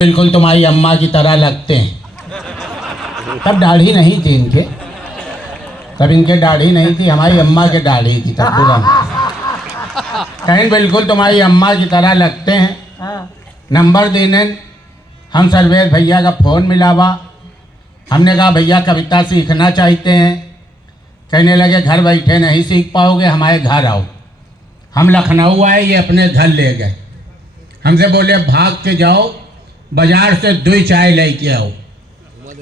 बिल्कुल तुम्हारी अम्मा की तरह लगते हैं। तब दाढ़ी नहीं थी इनके, तब इनके दाढ़ी नहीं थी, हमारी अम्मा के दाढ़ी थी तब पूरा। कहीं बिल्कुल तुम्हारी अम्मा की तरह लगते हैं। नंबर देने हम सर्वेश भैया का फ़ोन मिलावा। हमने कहा भैया कविता सीखना चाहते हैं। कहने लगे घर बैठे नहीं सीख पाओगे, हमारे घर आओ। हम लखनऊ आए, ये अपने घर ले गए। हमसे बोले भाग के जाओ, बाजार से 2 चाय लेके आओ।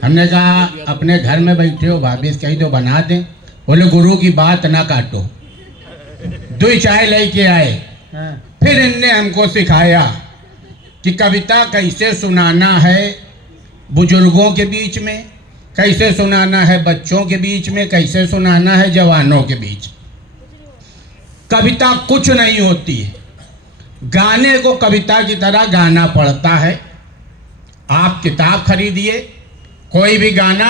हमने कहा अपने घर में बैठे हो, भाभी से कही तो बना दें। बोले गुरु की बात ना काटो। 2 चाय लेके आए। फिर इनने हमको सिखाया कि कविता कैसे सुनाना है बुजुर्गों के बीच में, कैसे सुनाना है बच्चों के बीच में, कैसे सुनाना है जवानों के बीच। कविता कुछ नहीं होती है, गाने को कविता की तरह गाना पड़ता है। आप किताब खरीदिए, कोई भी गाना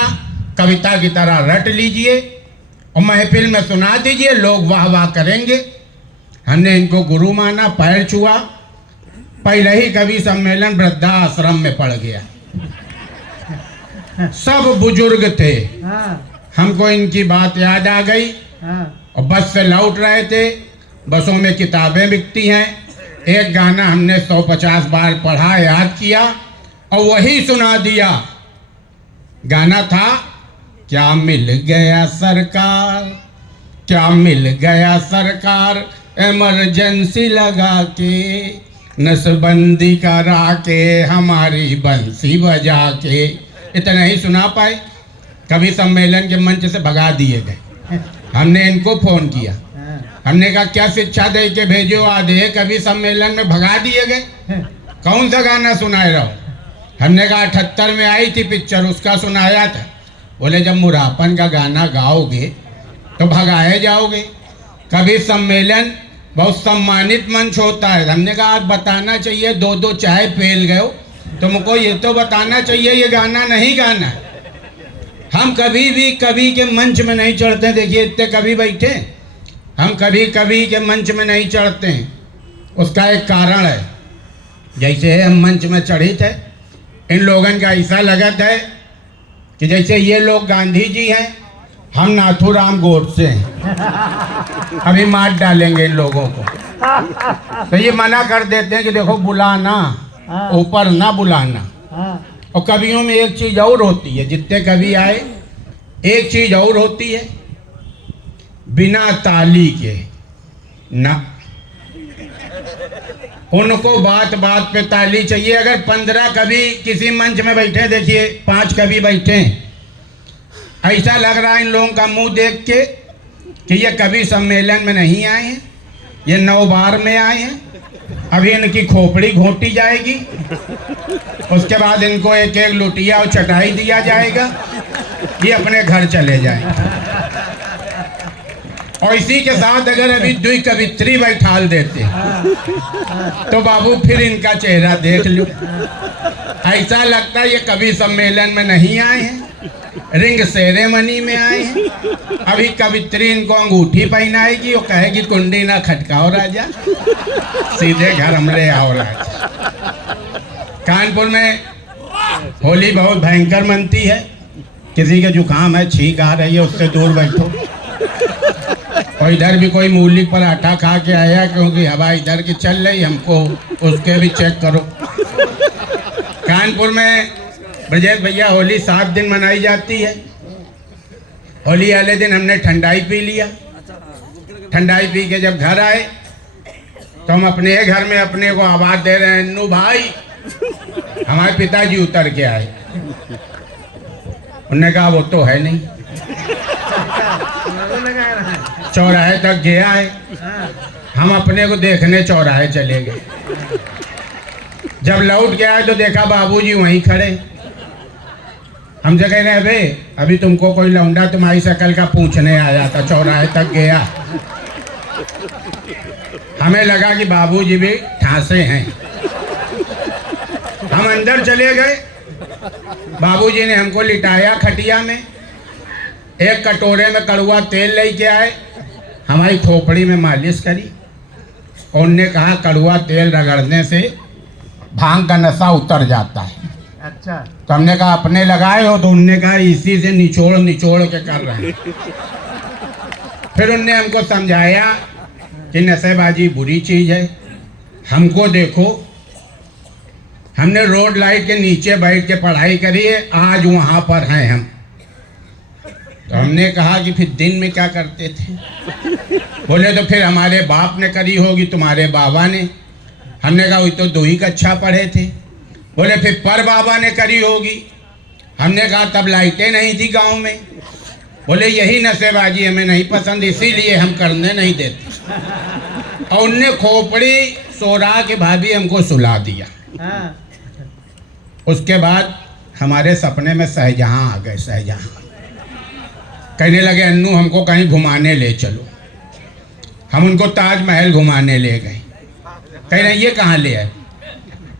कविता की तरह रट लीजिए और महफिल में सुना दीजिए, लोग वाह वाह करेंगे। हमने इनको गुरु माना, पैर छुआ। पहले ही कवि सम्मेलन वृद्धाश्रम में पड़ गया। सब बुजुर्ग थे। हमको इनकी बात याद आ गई और बस से लौट रहे थे। बसों में किताबें बिकती हैं। एक गाना हमने 150 बार पढ़ा, याद किया और वही सुना दिया। गाना था क्या मिल गया सरकार, क्या मिल गया सरकार, इमरजेंसी लगा के, नसबंदी करा के, हमारी बंसी बजा के। इतना ही सुना पाए, कवि सम्मेलन के मंच से भगा दिए गए। हमने इनको फ़ोन किया, हमने कहा क्या शिक्षा दे के भेजो, आधे कवि सम्मेलन में भगा दिए गए। कौन सा गाना सुनाए रहो? हमने कहा 78 में आई थी पिक्चर, उसका सुनाया था। बोले जब मुरापन का गाना गाओगे तो भगाए जाओगे। कवि सम्मेलन बहुत सम्मानित मंच होता है। हमने कहा बताना चाहिए, 2 चाय फेल गए हो, तुमको ये तो बताना चाहिए ये गाना नहीं गाना है। हम कभी भी कवि के मंच में नहीं चढ़ते। देखिए इतने कवि बैठे, हम कभी कवि के मंच में नहीं चढ़ते हैं। उसका एक कारण है। जैसे हम मंच में चढ़े थे, इन लोगों का ऐसा लगत है कि जैसे ये लोग गांधी जी हैं, हम नाथूराम गोडसे हैं। अभी मार डालेंगे इन लोगों को। तो ये मना कर देते हैं कि देखो बुलाना, ऊपर ना बुलाना। और कवियों में एक चीज़ और होती है, जितने कवि आए एक चीज़ और होती है, बिना ताली के ना। उनको बात बात पे ताली चाहिए। अगर 15 कवि किसी मंच में बैठे, देखिए 5 कवि बैठे, ऐसा लग रहा है इन लोगों का मुंह देख के कि ये कवि सम्मेलन में नहीं आए हैं, ये 9 बार में आए हैं। अभी इनकी खोपड़ी घोंटी जाएगी, उसके बाद इनको एक एक लुटिया और चटाई दिया जाएगा, ये अपने घर चले जाएंगे। और इसी के साथ अगर अभी 2 कवित्री बैठाल देते तो बाबू फिर इनका चेहरा देख लो, ऐसा लगता है ये कवि सम्मेलन में नहीं आए हैं, रिंग सेरेमनी में आए हैं। अभी कवित्री इनको अंगूठी पहनाएगी और कहेगी कुंडी ना खटकाओ राजा, सीधे घर हमले आओ राजा। कानपुर में होली बहुत भयंकर मनती है। किसी के जुकाम है, छींक आ रही है, उससे दूर बैठो। और इधर भी कोई मूली पर आटा खा के आया, क्योंकि हवा इधर की चल रही, हमको उसके भी चेक करो। कानपुर में ब्रजेश भैया होली 7 दिन मनाई जाती है। होली वाले दिन हमने ठंडाई पी लिया। ठंडाई पी के जब घर आए तो हम अपने घर में अपने को आवाज़ दे रहे हैं, नू भाई। हमारे पिताजी उतर के आए, उन्होंने कहा वो तो है नहीं। चौराहे तक गया है, हम अपने को देखने चौराहे चले गए। जब लौट के आए तो देखा बाबूजी वहीं खड़े। हमसे कह रहे हैं अभी तुमको कोई लौंडा तुम्हारी शक्ल का पूछने आया था, चौराहे तक गया। हमें लगा कि बाबूजी भी ठासे हैं। हम अंदर चले गए। बाबूजी ने हमको लिटाया खटिया में, एक कटोरे में कड़वा तेल लेके आए, हमारी खोपड़ी में मालिश करी। और उनने कहा कड़वा तेल रगड़ने से भांग का नशा उतर जाता है। अच्छा। तो हमने कहा अपने लगाए हो? तो उनने कहा इसी से निचोड़ निचोड़ के कर रहे हैं। फिर उनने हमको समझाया कि नशेबाजी बुरी चीज है। हमको देखो, हमने रोड लाइट के नीचे बैठ के पढ़ाई करी है, आज वहां पर हैं हम। तो हमने कहा कि फिर दिन में क्या करते थे? बोले तो फिर हमारे बाप ने करी होगी, तुम्हारे बाबा ने। हमने कहा वही तो 2 कक्षा पढ़े थे। बोले फिर पर बाबा ने करी होगी। हमने कहा तब लाइटें नहीं थी गांव में। बोले यही नशेबाजी हमें नहीं पसंद, इसीलिए हम करने नहीं देते। और उनने खोपड़ी सोरा के भाभी हमको सुला दिया। हाँ। उसके बाद हमारे सपने में शाहजहां आ गए। शाहजहां कहने लगे अन्नू हमको कहीं घुमाने ले चलो। हम उनको ताजमहल घुमाने ले गए। कह रहे ये कहाँ ले आए?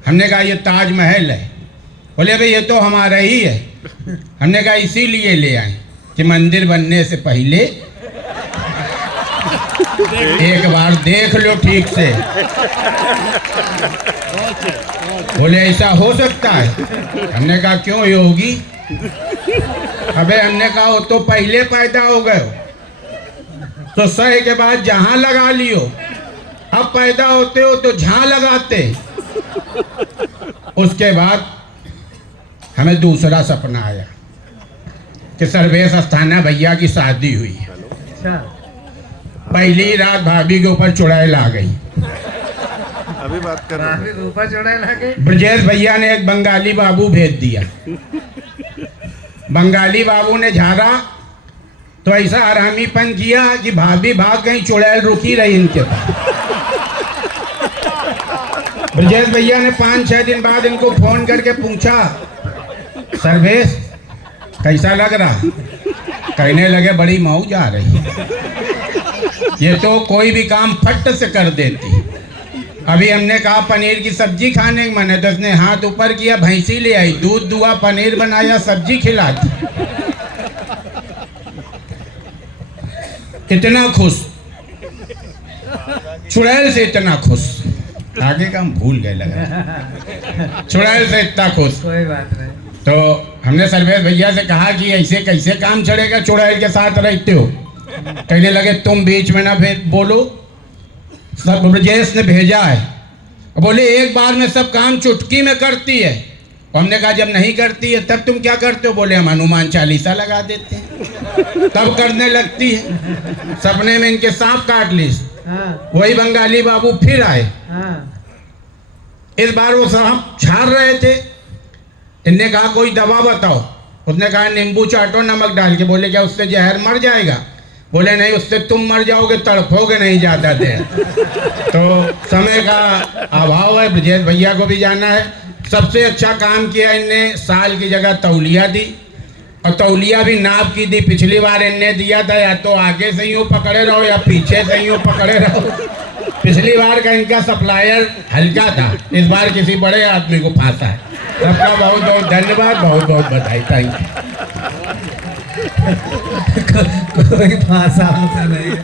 हमने कहा ये ताजमहल है। बोले भाई ये तो हमारा ही है। हमने कहा इसीलिए ले आए कि मंदिर बनने से पहले एक बार देख लो ठीक से। बोले ऐसा हो सकता है? हमने कहा क्यों ये होगी? अबे हमने कहा वो तो पहले पैदा हो गए हो, तो सही के बाद जहां लगा लियो। अब पैदा होते हो तो जहां लगाते। उसके बाद हमें दूसरा सपना आया कि सर्वेश अस्थाना भैया की शादी हुई। अच्छा। पहली रात भाभी के ऊपर चुड़ैल आ गई। अभी बात कर रहे हैं। ऊपर चढ़ाई लगे। ब्रजेश भैया ने एक बंगाली बाबू भेज दिया। बंगाली बाबू ने झाड़ा तो ऐसा हरामीपन किया कि भाभी भाग गई, चुड़ैल रुकी रही इनके पास। ब्रजेश भैया ने 5-6 दिन बाद इनको फोन करके पूछा सर्वेश कैसा लग रहा? कहने लगे बड़ी मौज आ रही है, ये तो कोई भी काम फट से कर देती। अभी हमने कहा पनीर की सब्जी खाने की मन है, तो उसने हाथ ऊपर किया, भैंसी ले आई, दूध दुआ, पनीर बनाया, सब्जी खिला दी। इतना खुश, चुड़ैल से इतना खुश। आगे का हम भूल गए लगा। चुड़ैल से इतना खुश। कोई बात नहीं। तो हमने सर्वेश भैया से कहा कि ऐसे कैसे काम चलेगा, चुड़ैल के साथ रहते हो? कहने लगे तुम बीच में ना बोलो, सब ब्रजेश ने भेजा है। बोले एक बार में सब काम चुटकी में करती है। हमने कहा जब नहीं करती है तब तुम क्या करते हो? बोले हम हनुमान चालीसा लगा देते हैं, तब करने लगती है। सपने में इनके सांप काट ली। हाँ। वही बंगाली बाबू फिर आए। हाँ। इस बार वो सांप झाड़ रहे थे। इनने कहा कोई दवा बताओ। उसने कहा नींबू चाटो नमक डाल के। बोले क्या उससे जहर मर जाएगा? बोले नहीं, उससे तुम मर जाओगे, तड़फोगे नहीं ज़्यादा देर। तो समय का अभाव है, ब्रजेश भैया को भी जाना है। सबसे अच्छा काम किया इनने, साल की जगह तौलिया दी, और तौलिया भी नाप की दी। पिछली बार इनने दिया था या तो आगे से यूँ पकड़े रहो या पीछे से यूँ पकड़े रहो। पिछली बार का इनका सप्लायर हल्का था, इस बार किसी बड़े आदमी को फांसा है। सबका बहुत बहुत धन्यवाद, बहुत बहुत बधाई। Thank you. कोई भाषा नहीं।